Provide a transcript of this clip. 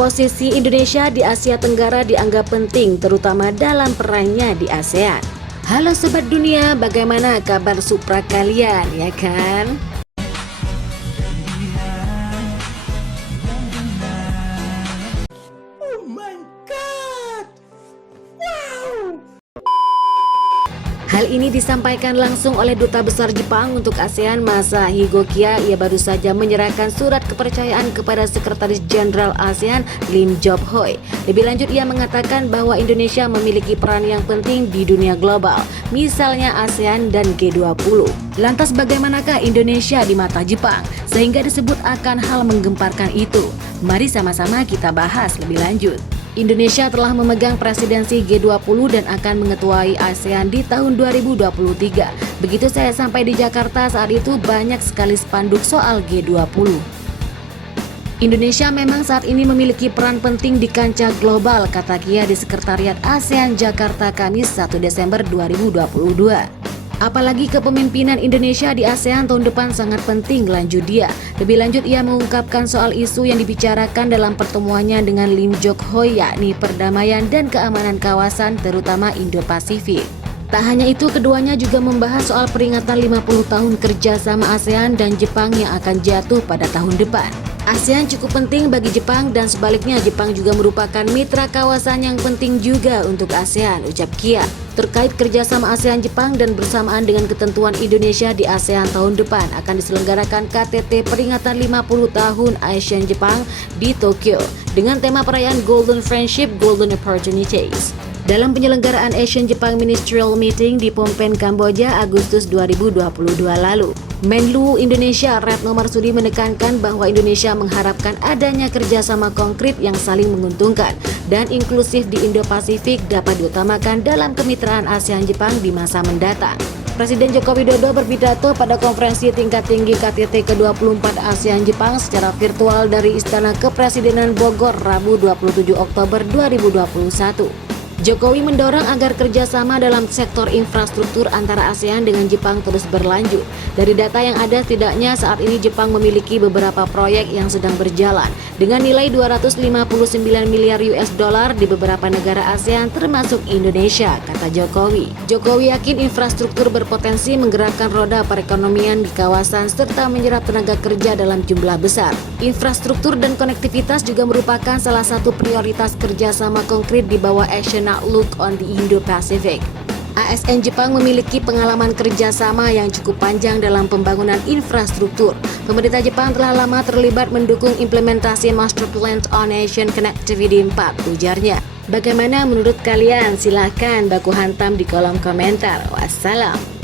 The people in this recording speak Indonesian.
Posisi Indonesia di Asia Tenggara dianggap penting, terutama dalam perannya di ASEAN. Halo Sobat Dunia, bagaimana kabar Supra kalian, ya kan? Oh my God! Wow! Hal ini disampaikan langsung oleh Duta Besar Jepang untuk ASEAN Masahiko Kia. Ia baru saja menyerahkan surat kepercayaan kepada Sekretaris Jenderal ASEAN Lim Job Hoi. Lebih lanjut ia mengatakan bahwa Indonesia memiliki peran yang penting di dunia global, misalnya ASEAN dan G20. Lantas bagaimanakah Indonesia di mata Jepang sehingga disebut akan hal menggemparkan itu? Mari sama-sama kita bahas lebih lanjut. Indonesia telah memegang presidensi G20 dan akan mengetuai ASEAN di tahun 2023. Begitu saya sampai di Jakarta saat itu banyak sekali spanduk soal G20. Indonesia memang saat ini memiliki peran penting di kancah global, kata Kia di Sekretariat ASEAN Jakarta Kamis 1 Desember 2022. Apalagi kepemimpinan Indonesia di ASEAN tahun depan sangat penting, lanjut dia. Lebih lanjut ia mengungkapkan soal isu yang dibicarakan dalam pertemuannya dengan Lim Job Hoi, yakni perdamaian dan keamanan kawasan terutama Indo-Pasifik. Tak hanya itu, keduanya juga membahas soal peringatan 50 tahun kerjasama ASEAN dan Jepang yang akan jatuh pada tahun depan. ASEAN cukup penting bagi Jepang dan sebaliknya Jepang juga merupakan mitra kawasan yang penting juga untuk ASEAN, ucap Kia. Terkait kerjasama ASEAN-Jepang dan bersamaan dengan ketentuan Indonesia di ASEAN tahun depan akan diselenggarakan KTT peringatan 50 tahun ASEAN-Jepang di Tokyo dengan tema perayaan Golden Friendship, Golden Opportunities. Dalam penyelenggaraan ASEAN-Jepang Ministerial Meeting di Phnom Penh, Kamboja, Agustus 2022 lalu, Menlu Indonesia Retno Marsudi menekankan bahwa Indonesia mengharapkan adanya kerjasama konkret yang saling menguntungkan dan inklusif di Indo-Pasifik dapat diutamakan dalam kemitraan ASEAN-Jepang di masa mendatang. Presiden Joko Widodo berpidato pada konferensi tingkat tinggi KTT ke-24 ASEAN-Jepang secara virtual dari Istana Kepresidenan Bogor, Rabu 27 Oktober 2021. Jokowi mendorong agar kerjasama dalam sektor infrastruktur antara ASEAN dengan Jepang terus berlanjut. Dari data yang ada, setidaknya saat ini Jepang memiliki beberapa proyek yang sedang berjalan dengan nilai 259 miliar US dollar di beberapa negara ASEAN termasuk Indonesia, kata Jokowi. Jokowi yakin infrastruktur berpotensi menggerakkan roda perekonomian di kawasan serta menyerap tenaga kerja dalam jumlah besar. Infrastruktur dan konektivitas juga merupakan salah satu prioritas kerjasama konkret di bawah Asian Outlook on the Indo-Pacific. ASN Jepang memiliki pengalaman kerjasama yang cukup panjang dalam pembangunan infrastruktur. Pemerintah Jepang telah lama terlibat mendukung implementasi Master Plan on Asian Connectivity 4, ujarnya. Bagaimana menurut kalian? Silahkan baku hantam di kolom komentar. Wassalam.